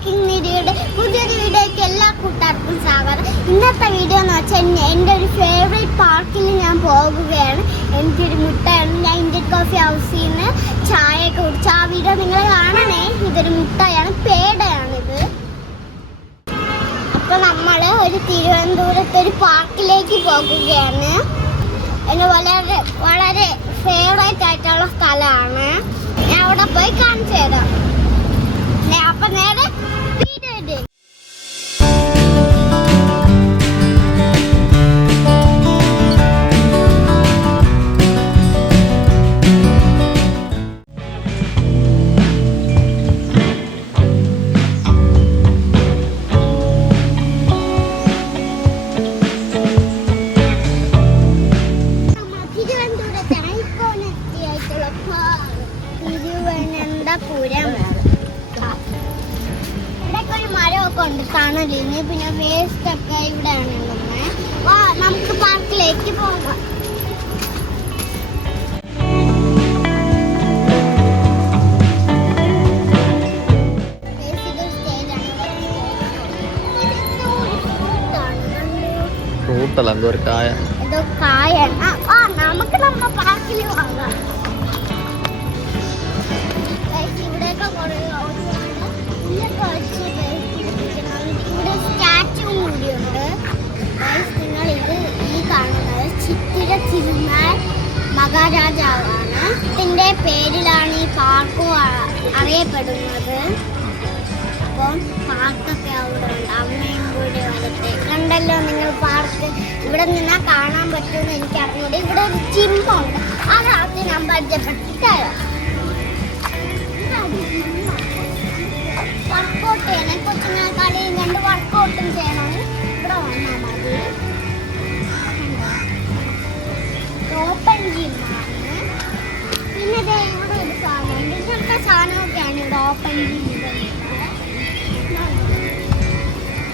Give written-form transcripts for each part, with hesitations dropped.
Parking വീഡിയോയുടെ പുതിയൊരു വീഡിയോയ്ക്ക് എല്ലാ കൂട്ടുകാർക്കും സ്വാഗതം. ഇന്നത്തെ വീഡിയോ എന്ന് വെച്ചാൽ എൻ്റെ ഒരു ഫേവറേറ്റ് പാർക്കിൽ ഞാൻ പോകുകയാണ്. എനിക്കൊരു മുട്ടയാണ്. ഞാൻ ഇന്ത്യൻ കോഫി ഹൗസിൽ നിന്ന് ചായയൊക്കെ കുടിച്ച് ആ വീഡിയോ നിങ്ങൾ കാണണേ. ഇതൊരു മുട്ടയാണ്, പേടയാണിത്. അപ്പോൾ നമ്മൾ ഒരു തിരുവനന്തപുരത്ത് ഒരു പാർക്കിലേക്ക് പോകുകയാണ്. എന്നെ വളരെ വളരെ ഫേവറേറ്റ് ആയിട്ടുള്ള സ്ഥലമാണ്. ഞാൻ അവിടെ പോയി കാണിച്ചു തരാം. അപ്പൊ നേരെ തിരുവനന്തപുരം ഇവിടെയൊക്കെ ഒരു മരമൊക്കെ ഉണ്ട് തണലിന്. പിന്നെ വേസ്റ്റ് ഒക്കെ ഇവിടെയാണ് ഉള്ളത്. നമുക്ക് പാർക്കിലേക്ക് പോകാം. എന്തോ കായാണ്. നമുക്ക് നമ്മുടെ പാർക്കിൽ പോകാം. ഇവിടെ സ്റ്റാച്ചു കൂടിയുണ്ട്. നിങ്ങൾ ഈ കാണുന്നത് ചിത്തിര തിരുനാൾ മഹാരാജാവാണ്. ഇതിൻ്റെ പേരിലാണ് ഈ പാർക്ക് അറിയപ്പെടുന്നത്. അപ്പം പാർക്കൊക്കെ അവിടെ ഉണ്ട്. അമ്മയും കൂടി വലത്തെ കണ്ടല്ലോ നിങ്ങൾ പാർക്ക്. ഇവിടെ നിന്നാൽ കാണാൻ പറ്റുമെന്ന് എനിക്കറിഞ്ഞൂടെ. ഇവിടെ ഒരു ജിമ്മുണ്ട്. അതാദ്യം ഞാൻ പരിചയപ്പെടുത്തി തരാം. വർക്കൗട്ട് ചെയ്യണം. കൊച്ചുങ്ങളെ കളിയും കണ്ട് വർക്കൗട്ടും ചെയ്യണമെങ്കിൽ ഇവിടെ വന്നാൽ മതി. ഓപ്പൺ ജിമ്മാണ്. പിന്നെ ഇവിടെ ഒരു സാധനമുണ്ട്. ഇങ്ങനത്തെ സാധനമൊക്കെയാണ് ഇവിടെ ഓപ്പൺ ജിമ്മിൽ.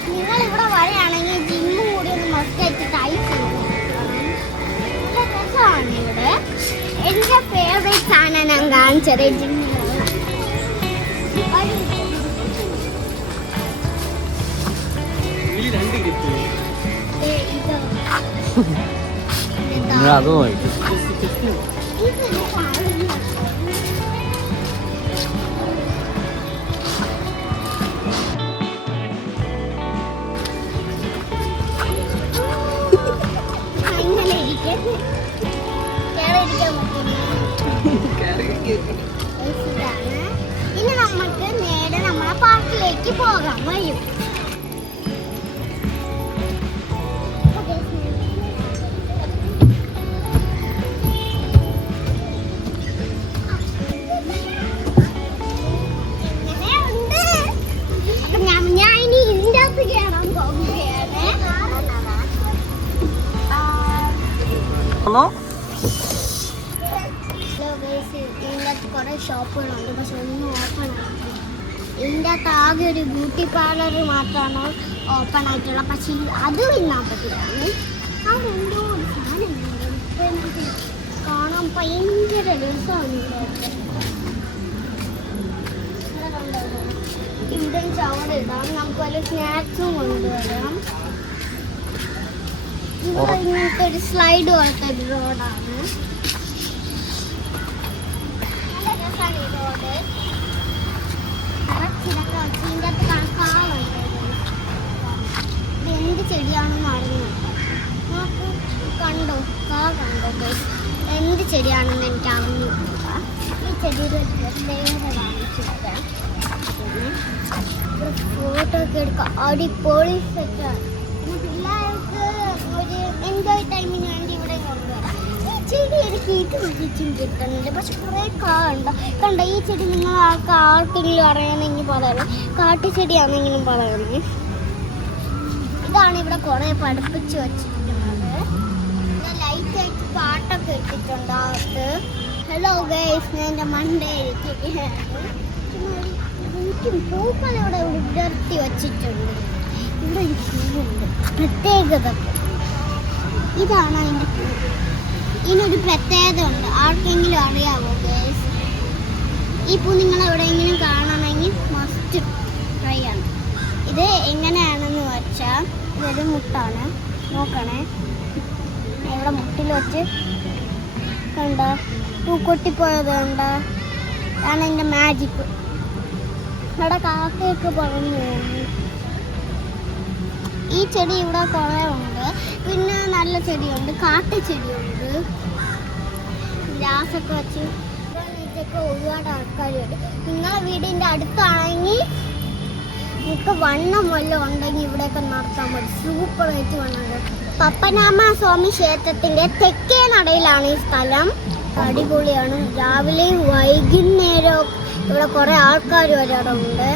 നിങ്ങൾ ഇവിടെ വരികയാണെങ്കിൽ ജിമ്മും കൂടി ഒന്ന് മസ്റ്റായിട്ട് ട്രൈ ചെയ്യണം. നല്ല രസമാണ് ഇവിടെ. എൻ്റെ ഫേവറേറ്റ് സാധനം ഞാൻ കാണിച്ചത് ജിമ്മിൽ. ഇനി നമുക്ക് നേരെ നമ്മളെ പാർക്കിലേക്ക് പോകാം. വരും കുറെ ഷോപ്പുകളുണ്ട്. പക്ഷെ ഒന്നും ഓപ്പൺ ആയിട്ടില്ല. ഇതിൻ്റെ അകത്ത് ആകെ ഒരു ബ്യൂട്ടി പാർലർ മാത്രമാണ് ഓപ്പൺ ആയിട്ടുള്ള. പക്ഷെ അതും ഇന്നാൻ പറ്റില്ല. അതെന്തോ ഒരു സാധനം കാണാൻ ഭയങ്കര രസമാണ്. ഇവിടെ ചവറ് ഇടാം. നമുക്ക് വല്ല സ്നാക്സും കൊണ്ടുവരാം. ഇവിടെ ഇങ്ങനത്തെ ഒരു സ്ലൈഡ് പോലത്തെ ഒരു റോഡാണ്. എന്ത് ചെടിയാണെന്ന് അറിഞ്ഞു കണ്ടോ? കണ്ടോ എന്ത് ചെടിയാണെന്ന് എനിക്ക് അറിഞ്ഞു. ഈ ചെടിയുടെ പ്രത്യേകത കാണിച്ചിട്ട് ഫോട്ടോ ഒക്കെ എടുക്കാം. അടിപൊളി സെറ്റാണ്. പിള്ളേർക്ക് ഒരു എൻജോയ് ടൈമിന് വേണ്ടി ഇവിടെ കൊണ്ടുവരാം. ചെടി എനിക്ക് ഇത് വിളിച്ചും കിട്ടുന്നുണ്ട്. പക്ഷെ കുറേ കണ്ട ഈ ചെടി നിങ്ങൾ ആർക്കെങ്കിലും അറിയണമെങ്കിൽ പറയണം. കാട്ടുചെടിയാണെങ്കിലും പറയണേ. ഇതാണ് ഇവിടെ കുറേ പഠിപ്പിച്ച് വെച്ചിരിക്കുന്നത്. ലൈറ്റ് ആയിട്ട് പാട്ടൊക്കെ ഇട്ടിട്ടുണ്ട് അകത്ത്. ഹലോ ഗൈസ്, ഞാൻ എൻ്റെ മണ്ടേ ഇരിക്കുകയാണ്. പൂക്കൾ ഇവിടെ വിടർത്തി വെച്ചിട്ടുണ്ട്. ഇവിടെ ഒരു പൂവുണ്ട്. പ്രത്യേകത ഇതാണ് അതിൻ്റെ പൂ. ഇതിനൊരു പ്രത്യേകത ഉണ്ട്. ആർക്കെങ്കിലും അറിയാമോ ഗൈസ്? ഈ പൂ നിങ്ങൾ എവിടെയെങ്കിലും കാണണമെങ്കിൽ മസ്റ്റ് ട്രൈ ആണ്. ഒരു മുട്ടാണ്. നോക്കണേ, ഇവിടെ മുട്ടിൽ വെച്ച് കണ്ട പൂക്കൊട്ടിപ്പോയത് കണ്ട. അതാണ് എൻ്റെ മാജിക്. ഇവിടെ കാക്കയൊക്കെ പറഞ്ഞു പോകുന്നു. ഈ ചെടി ഇവിടെ കുറേ ഉണ്ട്. പിന്നെ നല്ല ചെടിയുണ്ട്, കാട്ടുചെടിയുണ്ട്, ഗ്ലാസൊക്കെ വെച്ച് ഇതൊക്കെ ഒരുപാട് ആൾക്കാരുണ്ട്. നിങ്ങളെ വീടിൻ്റെ അടുത്താണെങ്കിൽ നിങ്ങൾക്ക് വണ്ണം വല്ലതും ഉണ്ടെങ്കിൽ ഇവിടെയൊക്കെ നടത്താൻ പറ്റും. സൂപ്പറായിട്ട് വണ്ണം. പപ്പനാമ സ്വാമി ക്ഷേത്രത്തിൻ്റെ തെക്കേ നടയിലാണ് ഈ സ്ഥലം. അടിപൊളിയാണ്. രാവിലെയും വൈകുന്നേരവും ഇവിടെ കുറേ ആൾക്കാർ വരെ അവിടെ ഉണ്ട്.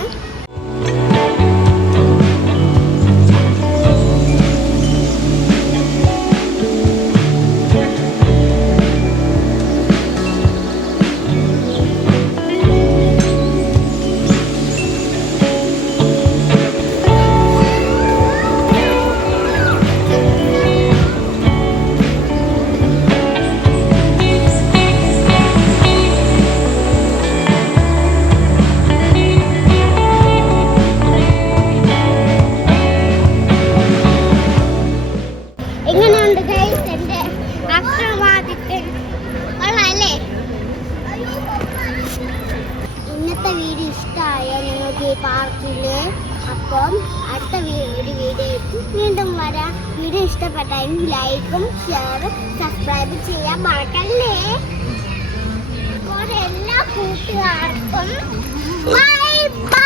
എങ്ങനെയുണ്ട് ഗൈസ് എൻ്റെ അക്രമാദിത്യ? കൊള്ളാല്ലേ? ഇന്നത്തെ വീഡിയോ ഇഷ്ടമായോ നിങ്ങൾക്ക് ഈ പാർക്കില്? അപ്പം അടുത്ത വീഡിയോ വീണ്ടും വരാം. വീഡിയോ ഇഷ്ടപ്പെട്ടാൽ ലൈക്കും ഷെയറും സബ്സ്ക്രൈബ് ചെയ്യാൻ മറക്കല്ലേ. എല്ലാ കൂട്ടുകാർക്കും ബൈ ബൈ.